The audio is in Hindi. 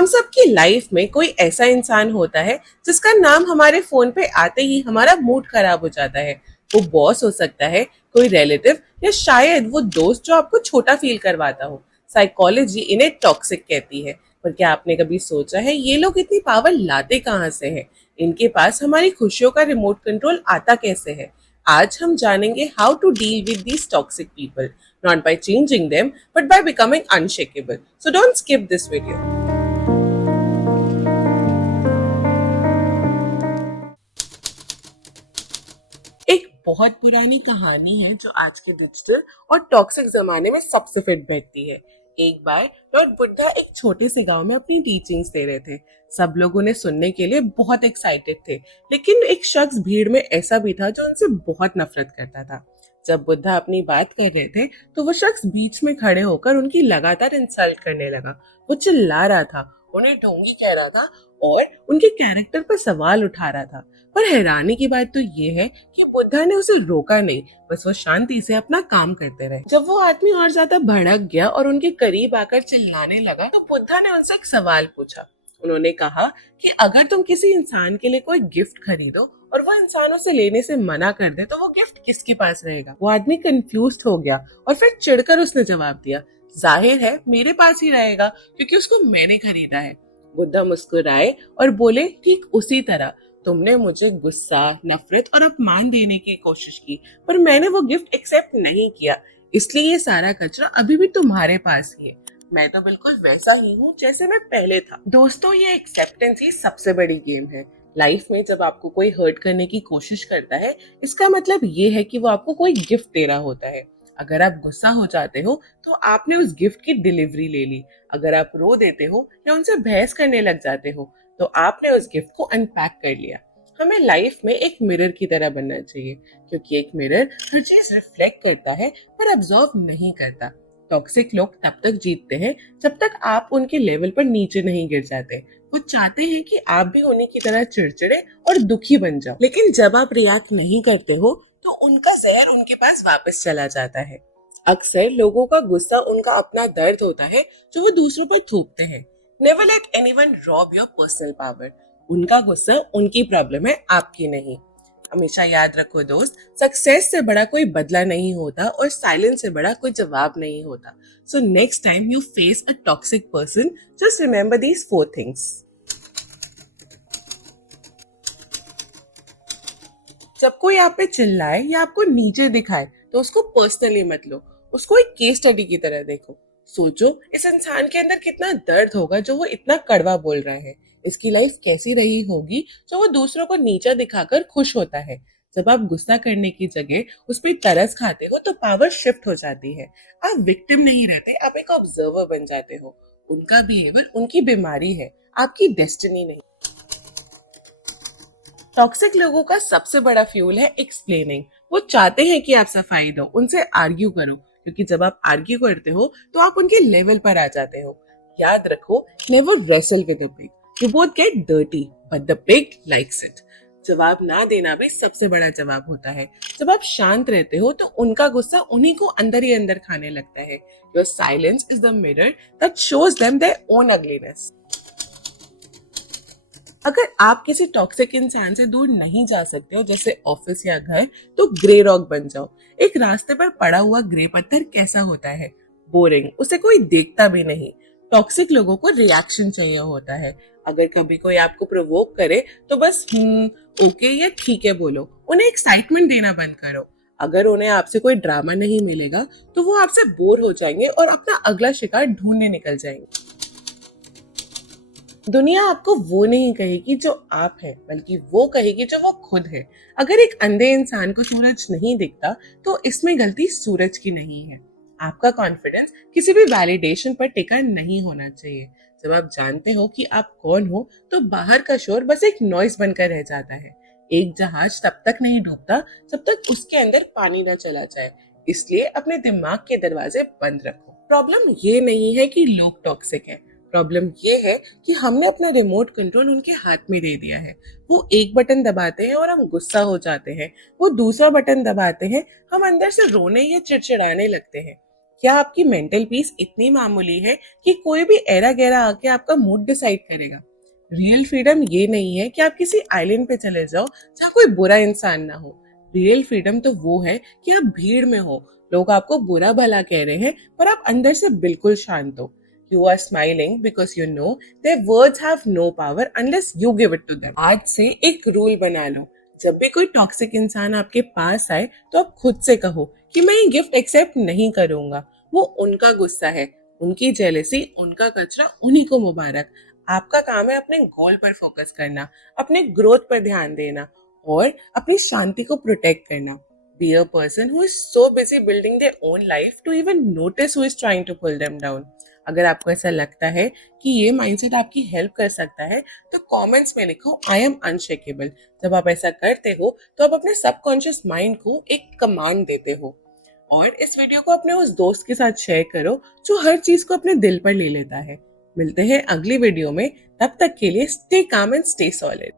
हम सबकी लाइफ में कोई ऐसा इंसान होता है जिसका नाम हमारे फोन पे आते ही हमारा मूड खराब हो जाता है। वो बॉस हो सकता है, कोई रिलेटिव, या शायद वो दोस्त जो आपको छोटा फील करवाता हो। साइकोलॉजी इन्हें टॉक्सिक कहती है। पर क्या आपने कभी सोचा है ये लोग इतनी पावर लाते कहाँ से हैं? इनके पास हमारी खुशियों का रिमोट कंट्रोल आता कैसे है? आज हम जानेंगे how to deal with these toxic people, not by changing them but by becoming unshakeable. So don't skip this video. एक बहुत पुरानी कहानी है जो आज के डिजिटल और टॉक्सिक जमाने में सबसे फिट बैठती है। एक बार लॉर्ड बुद्धा एक छोटे से गांव में अपनी टीचिंग्स दे रहे थे। सब लोग उन्हें सुनने के लिए बहुत एक्साइटेड थे, लेकिन एक शख्स भीड़ में ऐसा भी था जो उनसे बहुत नफरत करता था। जब बुद्धा अपनी बात कर रहे थे तो वो शख्स बीच में खड़े होकर उनकी लगातार इंसल्ट करने लगा। वो चिल्ला रहा था, उन्हें ढोंगी कह रहा था और उनके कैरेक्टर पर सवाल उठा रहा था। पर हैरानी की बात तो ये है कि बुद्धा ने उसे रोका नहीं, बस वो शांति से अपना काम करते रहे। जब वो आदमी और ज्यादा भड़क गया और उनके करीब आकर चिल्लाने लगा तो बुद्धा ने उनसे एक सवाल पूछा। उन्होंने कहा कि अगर तुम किसी इंसान के लिए कोई गिफ्ट खरीदो और वो इंसान उसे लेने से मना कर दे तो वो गिफ्ट किसके पास रहेगा? वो आदमी कंफ्यूज हो गया और फिर चिढ़कर उसने जवाब दिया, जाहिर है मेरे पास ही रहेगा क्योंकि उसको मैंने खरीदा है। बुद्धा मुस्कुराए और बोले, ठीक उसी तरह तुमने मुझे गुस्सा, नफरत और अपमान देने की कोशिश की, पर मैंने वो गिफ्ट एक्सेप्ट नहीं किया, इसलिए ये सारा कचरा अभी भी तुम्हारे पास ही है। मैं तो बिल्कुल वैसा ही हूँ जैसे मैं पहले था। दोस्तों, ये एक्सेप्टेंस ही सबसे बड़ी गेम है। लाइफ में जब आपको कोई हर्ट करने की कोशिश करता है, इसका मतलब ये है कि वो आपको कोई गिफ्ट दे रहा होता है। अगर आप गुस्सा हो जाते हो तो आपने उस गिफ्ट की डिलीवरी ले ली। अगर आप रो देते हो या उनसे बहस करने लग जाते हो तो आपने उस गिफ्ट को अनपैक कर लिया। हमें लाइफ में एक मिरर की तरह बनना चाहिए, क्योंकि एक मिरर हर चीज रिफ्लेक्ट करता है पर अब्सॉर्ब नहीं करता। टॉक्सिक लोग तब तक जीतते हैं जब तक आप उनके लेवल पर नीचे नहीं गिर जाते। वो चाहते हैं कि आप भी उन्हीं की तरह चिड़चिड़े और दुखी बन जाओ, लेकिन जब आप रिएक्ट नहीं करते हो तो उनका जहर उनके पास वापस चला जाता है। अक्सर लोगों का गुस्सा उनका अपना दर्द होता है जो वो दूसरों पर थोपते हैं। Never let anyone rob your personal power. उनका गुस्सा उनकी प्रॉब्लम है, आपकी नहीं। हमेशा याद रखो दोस्त, सक्सेस से बड़ा कोई बदला नहीं होता और साइलेंस से बड़ा कोई जवाब नहीं होता। So next time you face a toxic person, just remember these 4 things. जब कोई आप पे चिल्लाए या आपको नीचे दिखाए तो उसको पर्सनली मत लो, उसको एक केस स्टडी की तरह देखो। सोचो इस इंसान के अंदर कितना दर्द होगा जो वो इतना कड़वा बोल रहा है। इसकी लाइफ कैसी रही होगी जो वो दूसरों को नीचा दिखाकर खुश होता है। जब आप गुस्सा करने की जगह उस पर तरस खाते हो तो पावर शिफ्ट हो जाती है। आप विक्टिम नहीं रहते, आप एक ऑब्जर्वर बन जाते हो। उनका बिहेवियर उनकी बीमारी है, आपकी डेस्टिनी नहीं। टॉक्सिक लोगों का सबसे बड़ा फ्यूल है एक्सप्लेनिंग। वो चाहते हैं कि आप सफाई दो, उनसे आर्ग्यू करो, क्योंकि जब आप आर्ग्यू करते हो तो आप उनके लेवल पर आ जाते हो। याद रखो, never wrestle with a pig, you both get dirty but the pig likes it. जवाब ना देना भी सबसे बड़ा जवाब होता है। जब आप शांत रहते हो तो उनका गुस्सा उन्हीं को अंदर ही अंदर खाने लगता है। Your silence is the mirror that shows them their own ugliness. अगर आप किसी टॉक्सिक इंसान से दूर नहीं जा सकते हो, जैसे ऑफिस या घर, तो ग्रे रॉक बन जाओ। एक रास्ते पर पड़ा हुआ ग्रे पत्थर कैसा होता है? बोरिंग, उसे कोई देखता भी नहीं। टॉक्सिक लोगों को रिएक्शन चाहिए होता है। अगर कभी कोई आपको प्रोवोक करे तो बस ओके या ठीक है बोलो, उन्हें एक्साइटमेंट देना बंद करो। अगर उन्हें आपसे कोई ड्रामा नहीं मिलेगा तो वो आपसे बोर हो जाएंगे और अपना अगला शिकार ढूंढने निकल जाएंगे। दुनिया आपको वो नहीं कहेगी जो आप हैं, बल्कि वो कहेगी जो वो खुद है। अगर एक अंधे इंसान को सूरज नहीं दिखता तो इसमें गलती सूरज की नहीं है। आपका कॉन्फिडेंस किसी भी वैलिडेशन पर टिका नहीं होना चाहिए। जब आप जानते हो कि आप कौन हो तो बाहर का शोर बस एक नॉइस बनकर रह जाता है। एक जहाज तब तक नहीं डूबता जब तक उसके अंदर पानी न चला जाए। इसलिए अपने दिमाग के दरवाजे बंद रखो। प्रॉब्लम ये नहीं है कि लोग टॉक्सिक हैं, प्रॉब्लम ये है कि हमने अपना रिमोट कंट्रोल उनके हाथ में दे दिया है। वो एक बटन दबाते हैं और हम गुस्सा हो जाते हैं, वो दूसरा बटन दबाते हैं, हम अंदर से रोने या चिड़चिड़ाने लगते हैं। क्या आपकी मेंटल पीस इतनी मामूली है कि कोई भी एरा गैरा आके आपका मूड डिसाइड करेगा? रियल फ्रीडम ये नहीं है कि आप किसी आइलैंड पे चले जाओ जहाँ कोई बुरा इंसान ना हो। रियल फ्रीडम तो वो है कि आप भीड़ में हो, लोग आपको बुरा भला कह रहे हैं पर आप अंदर से बिल्कुल शांत हो। You are smiling because you know their words have no power unless you give it to them. आज से एक रूल बना लो, जब भी कोई टॉक्सिक इंसान आपके पास आए तो आप खुद से कहो कि मैं ये गिफ्ट एक्सेप्ट नहीं करूंगा। वो उनका गुस्सा है, उनकी जेलेसी, उनका कचरा, उन्हीं को मुबारक। आपका काम है अपने गोल पर फोकस करना, अपने ग्रोथ पर ध्यान देना और अपनी शांति को प्रोटेक्ट करना। Be a person who is so busy building their own life to even notice who is trying to pull them down. अगर आपको ऐसा लगता है कि ये माइंडसेट आपकी हेल्प कर सकता है तो कमेंट्स में लिखो आई एम अनशेकेबल। जब आप ऐसा करते हो तो आप अपने सबकॉन्शियस माइंड को एक कमांड देते हो। और इस वीडियो को अपने उस दोस्त के साथ शेयर करो जो हर चीज को अपने दिल पर ले लेता है। मिलते हैं अगली वीडियो में, तब तक के लिए stay calm and stay solid.